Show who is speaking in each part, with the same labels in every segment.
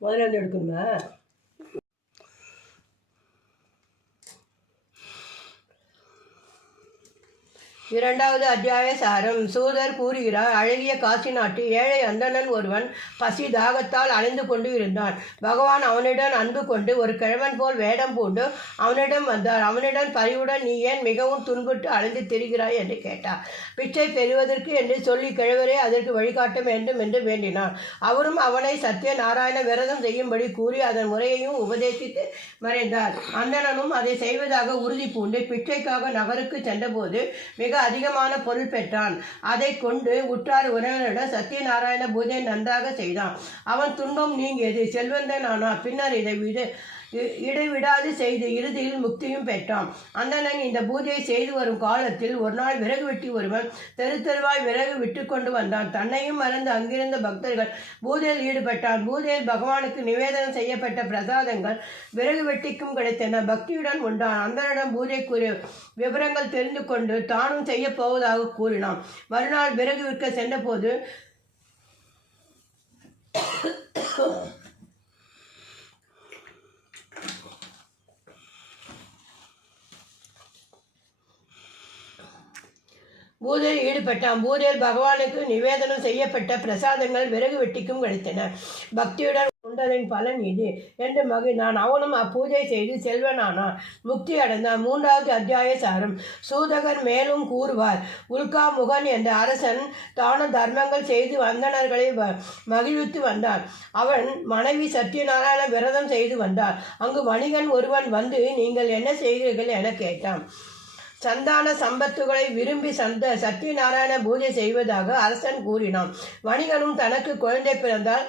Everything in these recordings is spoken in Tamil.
Speaker 1: முதல்ல எடுக்கணுமா? இரண்டாவது அத்தியாய சாரம் சூதர் கூறுகிறார் அழகிய காசி நாட்டு ஏழை அந்தணன் ஒருவன் பசி தாகத்தால் அலைந்து கொண்டு இருந்தான். பகவான் அவனிடம் அன்பு கொண்டு ஒரு கிழவன் போல் வேடம் பூண்டு அவனிடம் வந்தார். அவனிடம் பரிவுடன் நீ ஏன் மிகவும் துன்புட்டு அலைந்து திரிகிறாய்? என்று கேட்டார். பிச்சை பெறுவதற்கு என்று சொல்லி கிழவரே அதற்கு வழிகாட்ட வேண்டும் என்று வேண்டினான். அவரும் அவனை சத்திய நாராயண விரதம் செய்யும்படி கூறி அதன் முறையையும் உபதேசித்து மறைந்தார். அந்தணனும் அதை செய்வதாக உறுதி பூண்டு பிச்சைக்காக நகருக்கு சென்றபோது மிக அதிகமான பொருள் பெற்றான். அதை கொண்டு உற்றார் உறவினரிடம் சத்யநாராயண பூஜை நன்றாக செய்தான். அவன் துன்பம் நீங்கியது. செல்வந்தன் ஆனான் பின்னர் இதை விட. இடைவிடாது செய்து இறுதியில் முக்தியும் பெற்றான். அந்தணன் இந்த பூஜையை செய்து வரும் காலத்தில் ஒரு நாள் விறகு வெட்டி ஒருவன் தெரு தெருவாய் விறகு விட்டு கொண்டு வந்தான். தன்னையும் மறந்து அங்கிருந்த பக்தர்கள் பூஜையில் ஈடுபட்டான். பூஜையில் பகவானுக்கு நிவேதனம் செய்யப்பட்ட பிரசாதங்கள் விறகு வெட்டிக்கும் கிடைத்தன. பக்தியுடன் உண்டான். அந்தனிடம் பூஜை விவரங்கள் தெரிந்து கொண்டு தானும் செய்யப் போவதாக கூறினான். மறுநாள் விறகு விற்க சென்றபோது பூஜையில் ஈடுபட்டான். பூஜையில் பகவானுக்கு நிவேதனம் செய்யப்பட்ட பிரசாதங்கள் விறகு வெட்டிக்கும் கிடைத்தன. பக்தியுடன் உண்டதின் பலன் இது. என்று மகிழ்ந்தான். அவனும் அப்பூஜை செய்து செல்வனானான் முக்தி அடைந்தான். மூன்றாவது அத்தியாய சாரம். சூதகர் மேலும் கூறுவார் உல்கா முகன் என்ற அரசன் தான தர்மங்கள் செய்து வந்தனர்களை மகிழ்வித்து வந்தான். அவன் மனைவி சத்யநாராயண விரதம் செய்து வந்தார் அங்கு வணிகன் ஒருவன் வந்து நீங்கள் என்ன செய்கிறீர்கள்? என கேட்டான். சந்தான சம்பத்துகளை விரும்பி சந்த சத்யநாராயண பூஜை செய்வதாக அரசன் கூறினான். வணிகனும் தனக்கு குழந்தை பிறந்தால்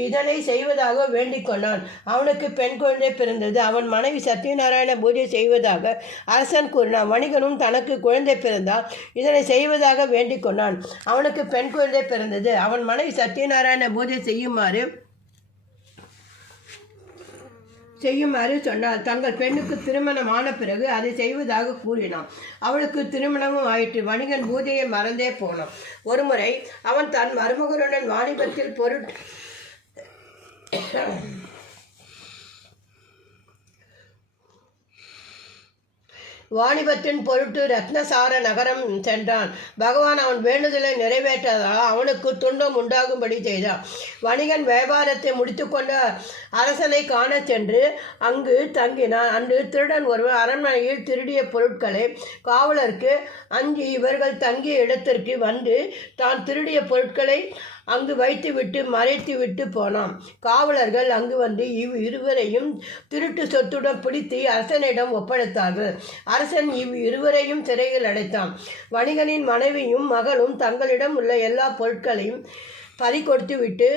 Speaker 1: இதனை செய்வதாக வேண்டிக் கொண்டான். அவனுக்கு பெண் குழந்தை பிறந்தது. அவன் மனைவி சத்யநாராயண பூஜை செய்வதாக அரசன் கூறினான். வணிகனும் தனக்கு குழந்தை பிறந்தால் இதனை செய்வதாக வேண்டிக் கொண்டான். அவனுக்கு பெண் குழந்தை பிறந்தது. அவன் மனைவி சத்யநாராயண பூஜை செய்யுமாறு செய்யுமாறு சொன்னார் தங்கள் பெண்ணுக்கு திருமணம் ஆன பிறகு அதை செய்வதாக கூறினான். அவளுக்கு திருமணமும் ஆயிற்று. வணிகன் பூஜையை மறந்தே போனான். ஒருமுறை அவன் தன் மருமகனுடன் வாணிபத்தில் பொருட் வாணிபத்தின் பொருட்டு ரத்னசார நகரம் சென்றான். பகவான் அவன் வேண்டுதலை நிறைவேற்றதால் அவனுக்கு துன்பம் உண்டாகும்படி செய்தான். வணிகன் வியாபாரத்தை முடித்துக்கொண்ட அரசனை காணச் சென்று அங்கு தங்கினான். அன்று திருடன் ஒருவர் அரண்மனையில் திருடிய பொருட்களை காவலருக்கு அஞ்சு இவர்கள் தங்கிய இடத்திற்கு வந்து தான் திருடிய பொருட்களை அங்கு வைத்துவிட்டு மறைத்துவிட்டு போனான். காவலர்கள் அங்கு வந்து இவ் இருவரையும் திருட்டு சொத்துடன் பிடித்து அரசனிடம் ஒப்படைத்தார்கள். அரசன் இவ் இருவரையும் சிறையில் அடைத்தான். வணிகனின் மனைவியும் மகளும் தங்களிடம் உள்ள எல்லா பொருட்களையும் பறி கொடுத்துவிட்டு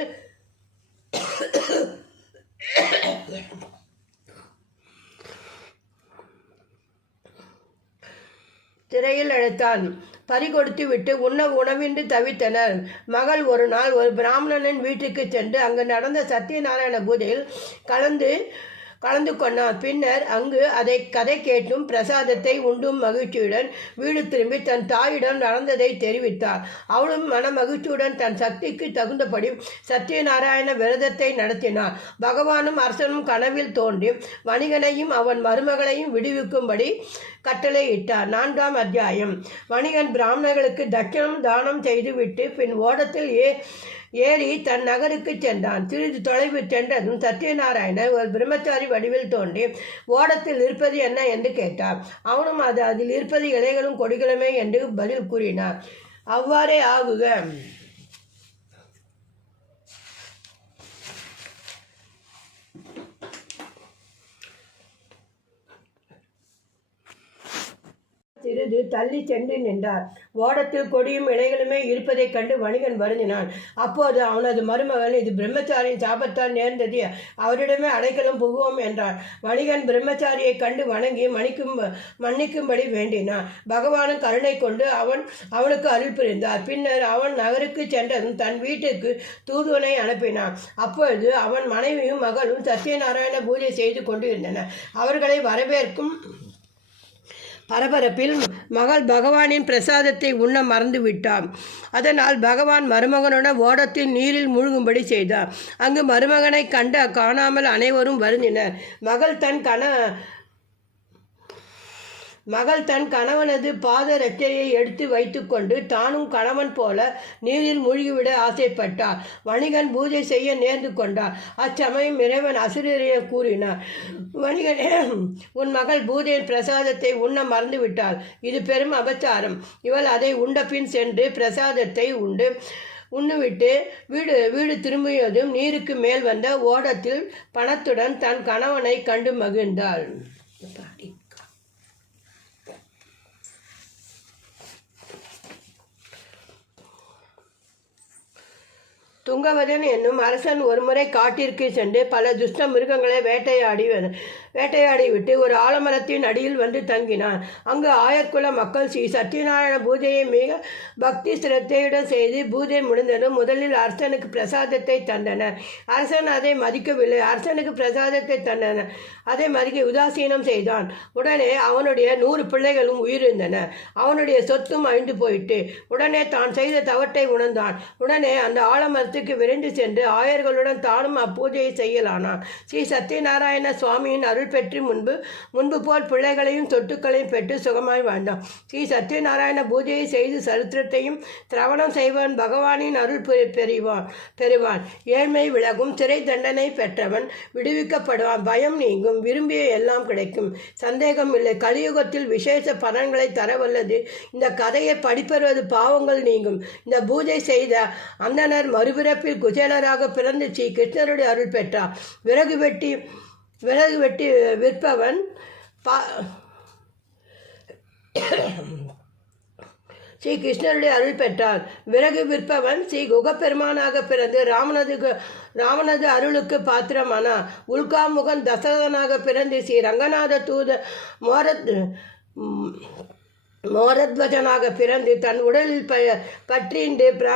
Speaker 1: திரையில் அழைத்தான் பறிகொடுத்து விட்டு உண்ண உணவின்றி தவித்தனர். மகள் ஒரு நாள் ஒரு பிராமணனின் வீட்டுக்கு சென்று அங்கு நடந்த சத்யநாராயண பூஜையில் கலந்து கலந்து கொண்டான் பின்னர் அங்கு அதை கதை கேட்டும் பிரசாதத்தை உண்டும் மகிழ்ச்சியுடன் வீடு திரும்பி தன் தாயிடம் நடந்ததை தெரிவித்தார். அவளும் மன மகிழ்ச்சியுடன் தன் சக்திக்கு தகுந்தபடி சத்யநாராயண விரதத்தை நடத்தினார். பகவானும் அரசனும் கனவில் தோன்றி வணிகனையும் அவன் மருமகளையும் விடுவிக்கும்படி கட்டளையிட்டார் நான்காம் அத்தியாயம். வணிகன் பிராமணர்களுக்கு தட்சணம் தானம் செய்துவிட்டு பின் ஓடத்தில் ஏ ஏறி தன் நகருக்கு சென்றான். சிறிது தொலைவு சென்றதும் சத்யநாராயணர் ஒரு பிரம்மச்சாரி வடிவில் தோன்றி ஓடத்தில் இருப்பது என்ன என்று கேட்டார். அவனும் அது அதில் இருப்பது இலைகளும் கொடிகளுமே என்று பதில் கூறினார். அவ்வாறே ஆகுக. சிறிது தள்ளி சென்று நின்றார். ஓடத்தில் கொடியும் இலைகளுமே இருப்பதைக் கண்டு வணிகன் வருந்தினான். அப்போது அவனது மருமகன் இது பிரம்மச்சாரியின் சாபத்தால் நேர்ந்தது. அவரிடமே அடைக்கலம் புகுவோம் என்றான் வணிகன் பிரம்மச்சாரியை கண்டு வணங்கி மன்னிக்கும் மன்னிக்கும்படி வேண்டினான். பகவானும் கருணை கொண்டு அவன் அவனுக்கு அருள் புரிந்தார். பின்னர் அவன் நகருக்கு சென்றதும் தன் வீட்டுக்கு தூதுவனை அனுப்பினான். அப்பொழுது அவன் மனைவியும் மகளும் சத்யநாராயண பூஜை செய்து கொண்டிருந்தனர். அவர்களை வரவேற்கும் பரபரப்பில் மகள் பகவானின் பிரசாதத்தை உண்ண மறந்து விட்டான். அதனால் பகவான் மருமகனுடன் ஓடத்தில் நீரில் மூழ்கும்படி செய்தார். அங்கு மருமகனை கண்ட காணாமல் அனைவரும் வருந்தினர். மகள் தன் கண மகள் தன் கணவனது பாத ரச்சையை எடுத்து வைத்துக்கொண்டு தானும் கணவன் போல நீரில் மூழ்கிவிட ஆசைப்பட்டார் வணிகன் பூஜை செய்ய நேர்ந்து கொண்டார் அச்சமயம் இறைவன் அசுரரையை கூறினார். வணிகனே உன் மகள் பூஜையின் பிரசாதத்தை உண்ண மறந்துவிட்டாள். இது பெரும் அபச்சாரம். இவள் அதை உண்டபின் சென்று பிரசாதத்தை உண்டு உண்ணுவிட்டு வீடு வீடு திரும்பியதும் நீருக்கு மேல் வந்த ஓடத்தில் பணத்துடன் தன் கணவனை கண்டு மகிழ்ந்தாள். துங்கவதன் என்னும் அரசன் ஒருமுறை காட்டிற்கு சென்று பல துஷ்ட மிருகங்களை வேட்டையாடி வேட்டையாடி விட்டு ஒரு ஆலமரத்தின் அடியில் வந்து தங்கினான். அங்கு ஆயர்குல மக்கள் ஸ்ரீ சத்யநாராயண பூஜையை மிக பக்தி சிரத்தையுடன் செய்து பூஜை முடிந்ததும் முதலில் அரசனுக்கு பிரசாதத்தை தந்தனர் அரசன் அதை மதிக்கவில்லை. அரசனுக்கு பிரசாதத்தை தந்தனர் அதை மதிக்க உதாசீனம் செய்தான். உடனே அவனுடைய நூறு பிள்ளைகளும் உயிரிழந்தன. அவனுடைய சொத்தும் அழிந்து போயிட்டு உடனே தான் செய்த தவற்றை உணர்ந்தான். உடனே அந்த ஆலமரத்தில் தலத்துக்கு விரைந்து சென்று ஆயர்களுடன் தானும் அப்பூஜையை செய்யலானான். ஸ்ரீ சத்யநாராயண சுவாமியின் அருள் பெற்று முன்பு முன்பு போல் பிள்ளைகளையும் சொத்துக்களையும் பெற்று சுகமாய் வாழ்ந்தான். ஸ்ரீ சத்யநாராயண பூஜையை செய்து சரித்திரத்தையும் திரவணம் செய்வன் பகவானின் அருள் பெறுவான் பெறுவான். ஏழ்மை விலகும் சிறை தண்டனை பெற்றவன் விடுவிக்கப்படுவான். பயம் நீங்கும் விரும்பிய எல்லாம் கிடைக்கும். சந்தேகம் இல்லை. கலியுகத்தில் விசேஷ பலன்களை தரவல்லது. இந்த கதையை படிப்பெறுவது பாவங்கள் நீங்கும். இந்த பூஜை செய்த அந்தனர் பிறப்பில் குஜேலராக பிறந்து ஸ்ரீ கிருஷ்ணருடைய அருள் பெற்றார். விறகு வெட்டி விறகு வெட்டி விற்பவன் பா ஸ்ரீ கிருஷ்ணருடைய அருள் பெற்றார். விறகு விற்பவன் ஸ்ரீ குகப்பெருமானாக பிறந்து ராமனது ராமனது அருளுக்கு பாத்திரமானார் உல்காமுகன் தசரதனாக பிறந்து ஸ்ரீ ரங்கநாத தூத மோரத் மோரத்வஜனாக பிறந்து தன் உடலில் ப பற்றிண்டு பிர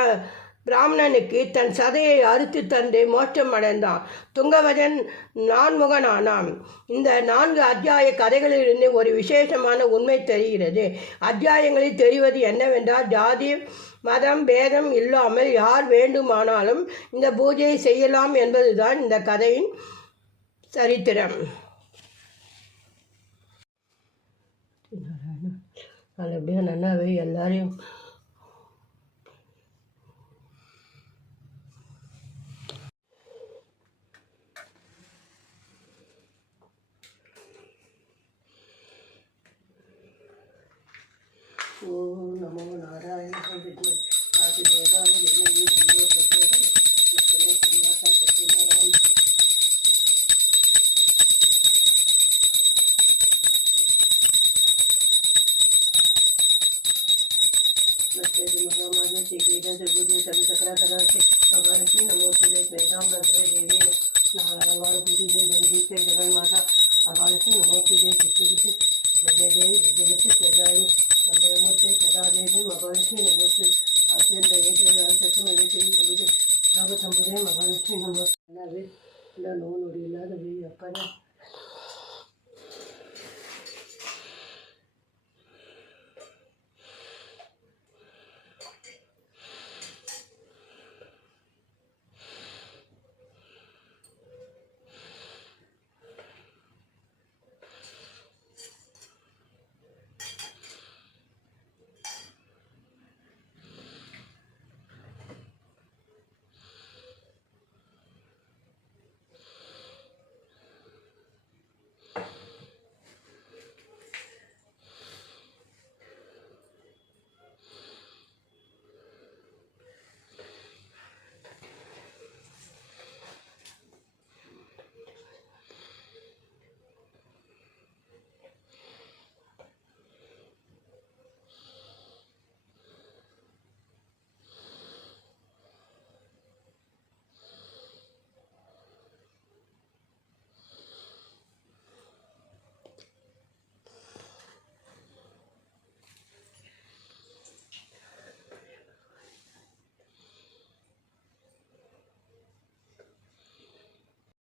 Speaker 1: பிராமணனுக்கு தன் சதையை அறுத்து தந்து மோட்சம் அடைந்தான் துங்கவதன் நான்முகனானான். இந்த நான்கு அத்தியாய கதைகளிலிருந்து ஒரு விசேஷமான உண்மை தெரிகிறது. அத்தியாயங்களில் தெரிவது என்னவென்றால் ஜாதி மதம் பேதம் இல்லாமல் யார் வேண்டுமானாலும் இந்த பூஜையை செய்யலாம் என்பதுதான் இந்த கதையின் சரித்திரம். நல்லபடியாக நல்லாவே எல்லாரையும் namo narayana vidhi pati deva devi namo prabhu lakshmi priya sakti narayana Gracias, señor presidente. Gracias, señor presidente.